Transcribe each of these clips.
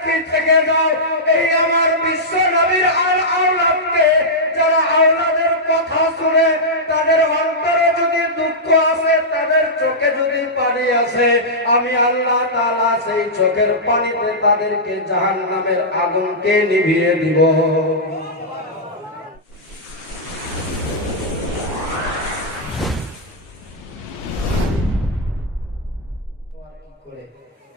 সাক্ষী থেকে যাও, এই আমার বিশ্ব নবীর আওলাদকে যারা আওলাদের কথা শুনে তাদের অন্তরে যদি দুঃখ আছে, তাদের চোখে যদি পানি আছে, আমি আল্লাহ তাআলা সেই চোখের পানিতে তাদেরকে জাহান্নামের আগুনকে নিভিয়ে দিব।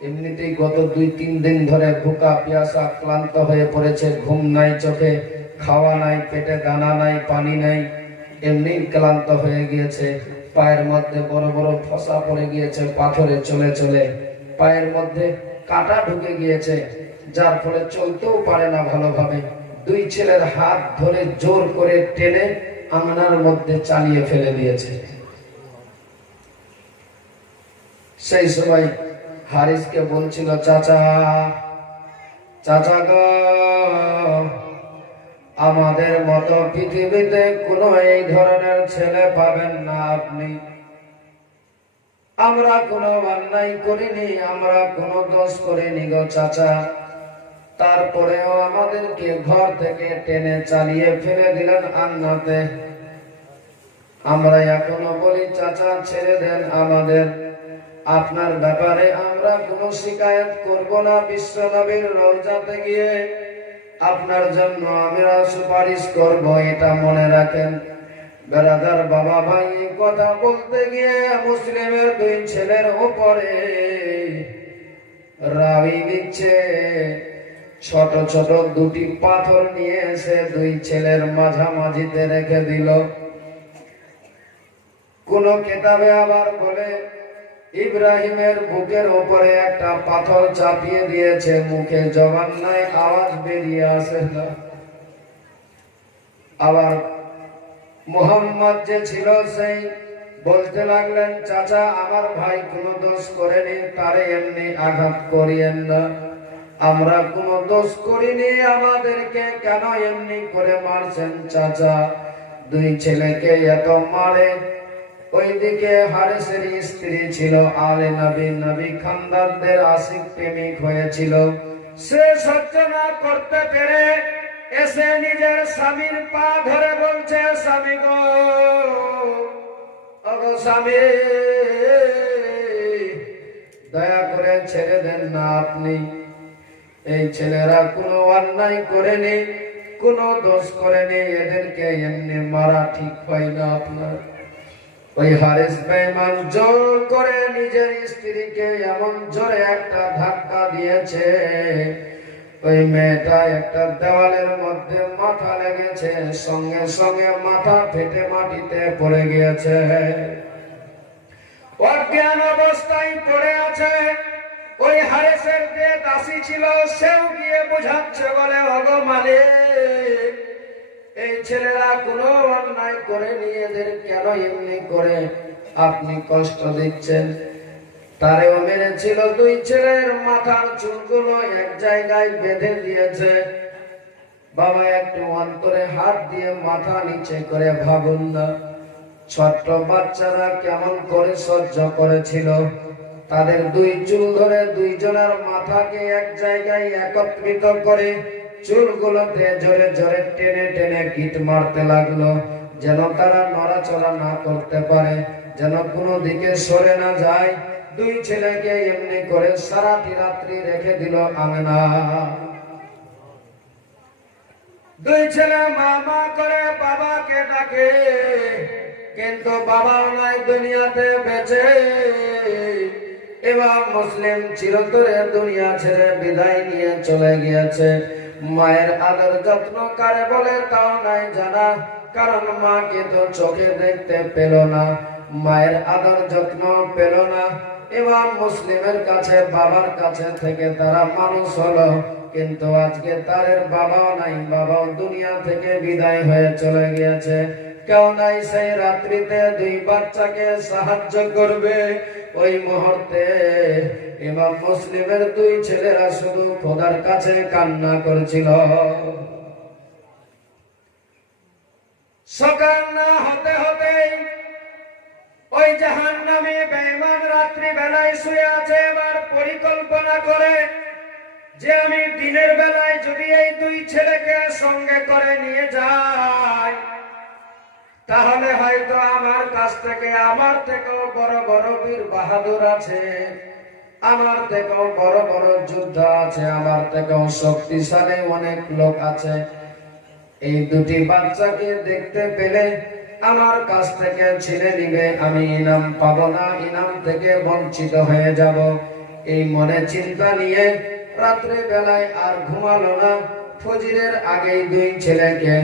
এমনিতেই গত 2-3 দিন ধরে ভুকা পিয়াসা ক্লান্ত হয়ে পড়েছে, ঘুম নাই চোখে, খাওয়া নাই, পেটে দানা নাই, পানি নাই, এমনি ক্লান্ত হয়ে গিয়েছে। পায়ের মধ্যে বড় বড় ফসা পড়ে গিয়েছে, পাথরে চলে চলে পায়ের মধ্যে কাটা ঢুকে গিয়েছে, যার ফলে চলতেও পারে না ভালোভাবে। 2 ছেলের হাত ধরে জোর করে টেনে আঙনার মধ্যে চালিয়ে ফেলে দিয়েছে। সেই সময় হারিসকে বলছিল, চাচা চাচা গো, আমাদের মতো পৃথিবীতে কোনো এই ধরনের ছেলে পাবেন না আপনি। আমরা কোনো অন্যায় করিনি, আমরা কোনো দোষ করিনি গো চাচা, তারপরেও আমাদেরকে ঘর থেকে টেনে চালিয়ে ফেলে দিলেন আঙ্গনাতে। আমরা এখনো বলি, চাচা ছেড়ে দেন আমাদের, আপনার ব্যাপারে আমরা কোনো শিকায়ত করব না। বিশ্ব নবীর রওজাতে গিয়ে আপনার জন্য আমরা সুপারিশ করব, এটা মনে রাখেন। বেরাদার বাবা ভাই, কথা বলতে গিয়ে মুসলিমের 2 ছেলের উপরে রাবি দিচ্ছে। ছোট ছোট 2টি পাথর নিয়ে এসে 2 ছেলের মাঝামাঝিতে রেখে দিল। কোন কিতাবে আবার বলে ইব্রাহিমের বুকের উপরে একটা পাথর চাপিয়ে দিয়েছে, মুখে জবান নাই, আওয়াজ বেরিয়ে আসে না। আবার মুহাম্মদ যে ছিল সেই বলতে লাগলেন, চাচা আমার ভাই কোনো দোষ করেনি, তারে এমনি আঘাত করিয়েন না, আমরা কোনো দোষ করিনি, আমাদেরকে কেন এমনি করে মারছেন চাচা? 2 ছেলেকে এত মারে। ওইদিকে হারিসের স্ত্রী ছিল আলে নবী, নবী খানদানদের আশিক প্রেমিক হয়েছিল। সে সহ্য না করতে পেরে এসে নিজের স্বামীর পা ধরে বলছে, স্বামী গো, ওগো স্বামী, দয়া করে ছেড়ে দেন না আপনি। এই ছেলেরা কোনো অন্যায় করেনি, কোনো দোষ করেনি, এদেরকে এমনি মারা ঠিক হয় না আপনার। ওই হারিস বেঈমান জোর করে নিজের স্ত্রীকে এমন জোরে একটা ধাক্কা দিয়েছে, ওই মেয়েটা একটা দেওয়ালের মধ্যে মাথা লেগেছে, সঙ্গে সঙ্গে মাথা ফেটে মাটিতে পড়ে গিয়েছে, অজ্ঞান অবস্থায় পড়ে আছে। ওই হারিসের যে দাসী ছিল সেও গিয়ে বোঝাচ্ছে, বলে ওগো মালিক, এই ছেলেরা কোনো অন্যায় করেনি, এদের কেন এমনি করে আপনি কষ্ট দিচ্ছেন? তারেও মেরেছিল। 2 ছেলের মাথার চুলগুলো এক জায়গায় বেঁধে দিয়েছে। বাবা একটু অন্তরে হাত দিয়ে মাথা নিচে করে ভাবুন না, ছোট্ট বাচ্চারা কেমন করে সহ্য করেছিল। তাদের 2 চুল ধরে 2 জনের মাথাকে এক জায়গায় একত্রিত করে চুলগুলোতে জোরে জোরে টেনে টেনে গিট মারতে লাগলো, যেন তারা নড়াচড়া না করতে পারে, যেন কোনো দিকে সরে না যায়। 2 ছেলেকে এমনি করে সারাটি রাত্রি রেখে দিল আঙনা। 2 ছেলে মা মা করে বাবাকে ডাকে, কিন্তু বাবাও নাই দুনিয়াতে বেঁচে। ইমাম মুসলিম চিরতরে দুনিয়া ছেড়ে বিদায় নিয়ে চলে গিয়েছে। মায়ের আদর যত্ন কারে বলে তাও নাই জানা, কারণ মাকে তো চোখে দেখতে পেল না, মায়ের আদর যত্ন পেল না। ইমাম মুসলিমের কাছে বাবার কাছে থেকে তারা মানুষ হলো, কিন্তু আজকে তাদের বাবাও নাই, বাবাও দুনিয়া থেকে বিদায় হয়ে চলে গিয়েছে। কেউ নাই সেই রাত্রিতে 2 বাচ্চাকে সাহায্য করবে। ওই মুহূর্তে ইমাম মুসলিমের 2 ছেলেরা শুধু খোদার কাছে কান্না করছিল। সকাল না হতে হতেই ওই জাহান্নামী বেঈমান রাত্রি বেলায় শুয়ে আছে। এবার পরিকল্পনা করে যে আমি দিনের বেলায় যদি এই দুই ছেলেকে সঙ্গে করে নিয়ে যাই, তাহলে হয়তো আমার কাছ থেকে, আমার থেকেও বড় বড় বীর বাহাদুর আছে, আমার থেকেও বড় বড় যোদ্ধা আছে, আমার থেকেও শক্তিশালী অনেক লোক আছে। এই দুটি বাচ্চাকে দেখতে পেলে আমার কাছ থেকে ছিনে নিবে, আমি ইনাম পাবো না, ইনাম থেকে বঞ্চিত হয়ে যাব। এই মনে চিন্তা নিয়ে রাত্রে বেলায় আর ঘুমালো না। ফজরের আগেই দুই ছেলেকে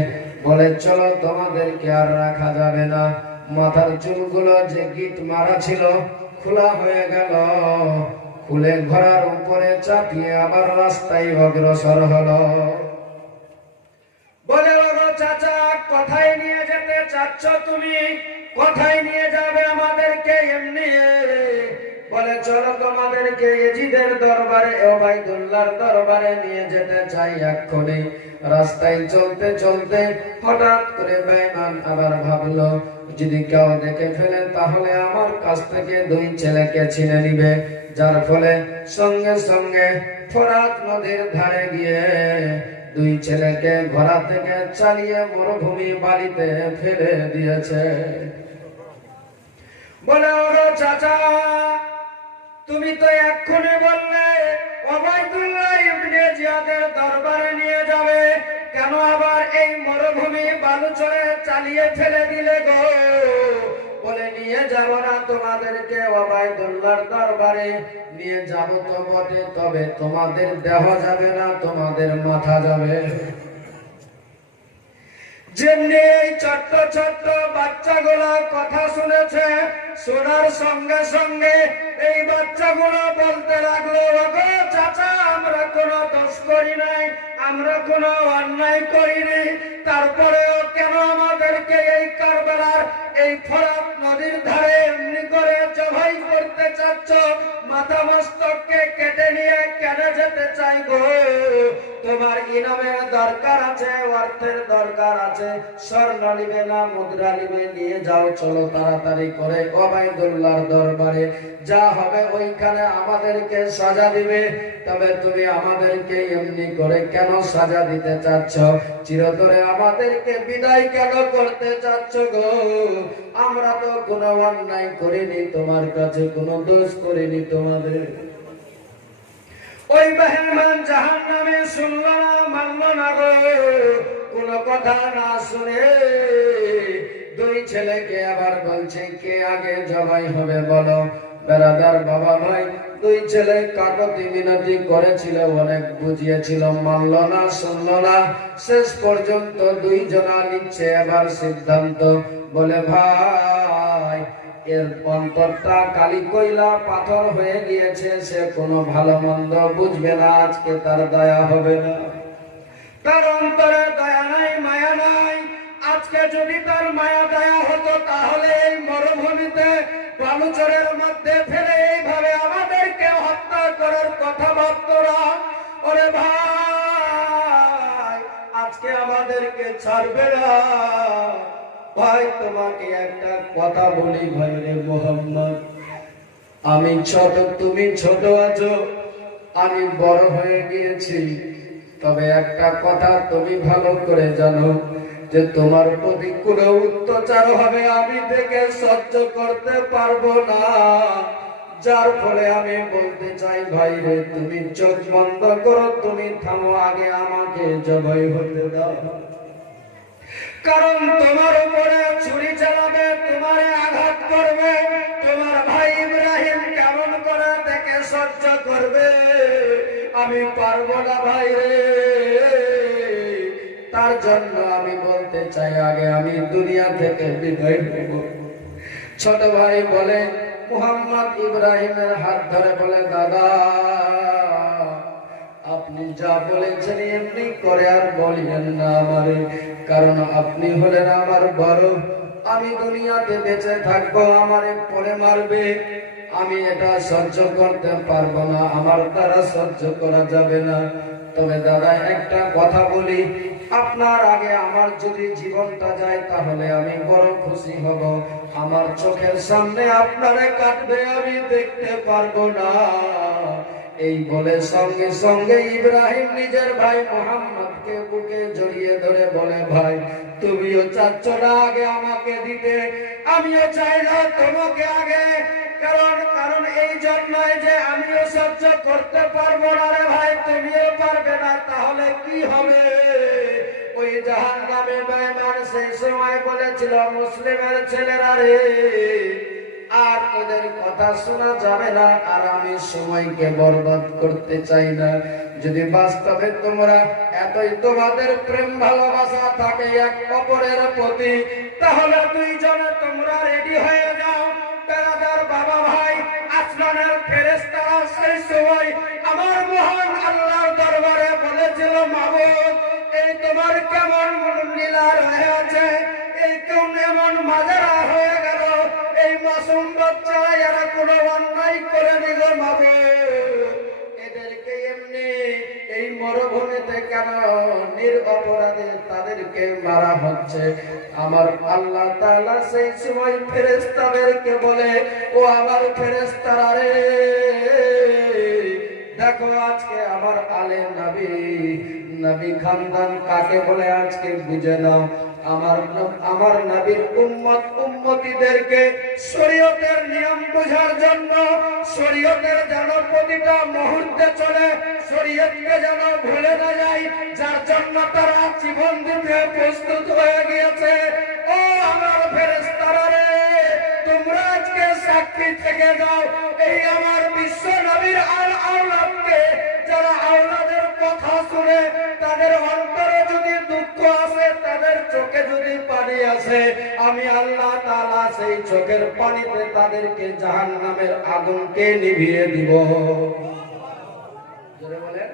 বলে, চলো তোমাদেরকে আর রাখা যাবে না। মাথার চুলগুলো যে গিট মারা ছিল খোলা হয়ে গেল, খুলে ঘোড়ার উপরে চাপিয়ে আবার রাস্তায় অগ্রসর হলো। বলে, ওগো চাচা, কোথায় নিয়ে যেতে চাচ্ছ তুমি? কোথায় নিয়ে যাবে আমাদেরকে এমনি? বলে, চলো তোমাদেরকে এজিদের দরবারে, ওবাইদুল্লাহর দরবারে নিয়ে যেতে চাই এক্ষুনি। রাস্তায় চলতে চলতে হঠাৎ করে বেঈমান আবার ভাবলো, যদি কেউ দেখে ফেলে তাহলে আমার কাছ থেকে দুই ছেলেকে ছিনে নিবে। যার ফলে সঙ্গে সঙ্গে ফোরাত নদীর ধারে গিয়ে দুই ছেলেকে ঘোড়া থেকে চালিয়ে মরুভূমি বাড়িতে ফেলে দিয়েছে। বলে, ওরে চাচা, তুমি তো এক্ষুনি বললে ওবাইদুল্লাহ ইবনে জিয়াদের দরবারে নিয়ে যাবে, কেন আবার এই মরুভূমি বালুচরে চালিয়ে ফেলে দিলে গো? বলে, নিয়ে যাব না তোমাদেরকে ওবাইদুল্লাহর দরবারে, নিয়ে যাব তো বটে, তবে তোমাদের দেহ যাবে না, তোমাদের মাথা যাবে। যেমনি এই ছোট্ট ছোট্ট বাচ্চাগুলো কথা শুনেছে, শোনার সঙ্গে সঙ্গে এই বাচ্চাগুলো বলতে লাগলো, ওগো চাচা, আমরা কোনো দোষ করি নাই, আমরা কোনো অন্যায় করিনি, তারপরেও কেন আমাদেরকে এই কারবালার এই ফোরাত নদীর ধারে এমনি করে জবাই করতে চাচ্ছ? মাথা মস্তককে কেটে নিয়ে কেন যেতে চাই গো? তোমার ইনামের দরকার আছে, অর্থের দরকার আছে, স্বর্ণ নিবে না মুদ্রা নিবে? নিয়ে যাও, চলো তাড়াতাড়ি করে ওবাইদুল্লাহর দরবারে। যা হবে ওইখানে আমাদেরকে সাজা দিবে। তবে তুমি আমাদেরকে এমনি করে কেন সাজা দিতে চাচ্ছ? চিরতরে আমাদেরকে বিদায় কেন করতে চাচ্ছ গো? আমরা তো কোনো অন্যায় করিনি, তোমার কাছে কোনো দোষ করিনি তোমাদের। ওই বেঈমান জাহান্নামে শুনল না, মানল না গো, কোনো কথা না শুনে দুই ছেলেকে আবার বলছে, কে আগে জবাই হবে বলো? বেরাদার বাবা ভাই, দুই ছেলে কাকতি মিনতি করেছিল, অনেক বুঝিয়েছিল, মানল না, শুনল না। শেষ পর্যন্ত দুইজনা নিচ্ছে এবার সিদ্ধান্ত। বলে, ভাই, এর অন্তরটা কালি কয়লা পাথর হয়ে গিয়েছে, সে কোনো ভালো মন্দ বুঝবে না, আজকে তার দয়া হবে না, তার অন্তরে দয়া নাই, মায়া নাই। আজকে যদি তার মায়া দয়া হতো তাহলে এই মরুভূমিতে বালুচরের মধ্যে ফেলে এইভাবে আমাদেরকে হত্যা করার কথা ভাবতো না। ওরে ভাই, আজকে আমাদেরকে ছাড়বে না। ভাই, তোমাকে একটা কথা বলি ভাই রে মোহাম্মদ, আমি ছোট, তুমি ছোট আছো, আমি বড় হয়ে গিয়েছি। তবে একটা কথা তুমি ভালো করে জানো, যে তোমার প্রতি কোনো অত্যাচার হবে আমি দেখে সহ্য করতে পারবো না। যার ফলে আমি বলতে চাই, ভাই রে, তুমি চোখ বন্ধ করো, তুমি থামো, আগে আমাকে জবাই হতে দাও। কারণ তোমার উপরে ছুরি চালাবে, তোমারে আঘাত করবে, তোমার ভাই ইব্রাহিম কেমন করে দেখে সহ্য করবে? আমি পারবো না ভাই রে। তার জন্য আমি বলতে চাই, আগে আমি দুনিয়া থেকে বিদায় নেব। ছোট ভাই বলে, মুহাম্মদ ইব্রাহিমের হাত ধরে বলে, দাদা, আপনি যা বলেছেন এমনি করে আর বলিবেন না আমারে, কারণ আপনি হলেন আমার বড়। আমি দুনিয়াতে বেঁচে থাকবো, আমারে পরে মারবে, আমি এটা সহ্য করতে পারবো না, আমার দ্বারা সহ্য করা যাবে না। তবে দাদা, একটা কথা বলি, আপনার আগে আমার যদি জীবনটা যায় তাহলে আমি বড় খুশি হব। আমার চোখের সামনে আপনারে কাটবে আমি দেখতে পারবো না, এই বলে সঙ্গে সঙ্গে ইব্রাহিম নিজের ভাই মোহাম্মদকে বুকে জড়িয়ে ধরে বলে, ভাই তুমিও চাচ্ছ না আগে আমাকে দিতে, আমিও চাই না তোমাকে আগে। কারণ এই জন্যই যে আমিও সহ্য করতে পারবো না রে ভাই, তুমিও পারবে না, তাহলে কি হবে? ওই জাহান্নামে বেঈমান সেই সময় বলেছিল, মুসলিমের ছেলেরা রে, আর তোদের কথা শোনা যাবে না, আর আমি সময়কে বরবাদ করতে চাই না। যদি বাস্তবে তোমরা এতই তোমাদের প্রেম ভালোবাসা থাকে এক অপরের প্রতি, তাহলে দুইজনে তোমরা রেডি হয়ে যাও। বেরাদার বাবা ভাই, আসমানের ফেরেশতারা সেই সময় আমার মহান আল্লাহর দরবারে বলেছিল, মাবুদ এই তোমার কেমন লীলা রয়ে আছে, এই কোন এমন মাজারা হয়ে গেল, এই মাসুম বাচ্চারা এরা কোনো অন্যায় করে নিল মাবুদ, এদেরকে এমনি এই মরুভূমিতে কেন নিরপরাধে তাদেরকে মারা হচ্ছে? আমার আল্লাহ তাআলা সেই সময় ফেরেশতাদেরকে বলে, ও আমার ফেরেশতারা রে, দেখো আজকে আমার আলে নবী খানদান কাকে বলে আজকে বুঝে নাও। আমার নবীর উম্মতিদেরকে শরীয়তের নিয়ম বোঝার জন্য, শরীয়তের যেন প্রতিটা মুহূর্তে চলে, শরীয়তকে যেন ভুলে না যায়, যার জন্য তারা জীবন দিতে প্রস্তুত হয়ে গিয়েছে। ও আমার ফেরেশতারা রে, তোমরা আজকে সাক্ষী থেকে যাও, এই আমার বিশ্ব নবীর আওলাদকে, যারা আওলাদের কথা শুনে তাদের অন্তরে যদি দুঃখ আসে, তাদের চোখে যদি পানি আসে, আমি আল্লাহ তাআলা সেই চোখের পানিতে তাদেরকে জাহান্নামের আগুনকে নিভিয়ে দিব। জোরে বলেন।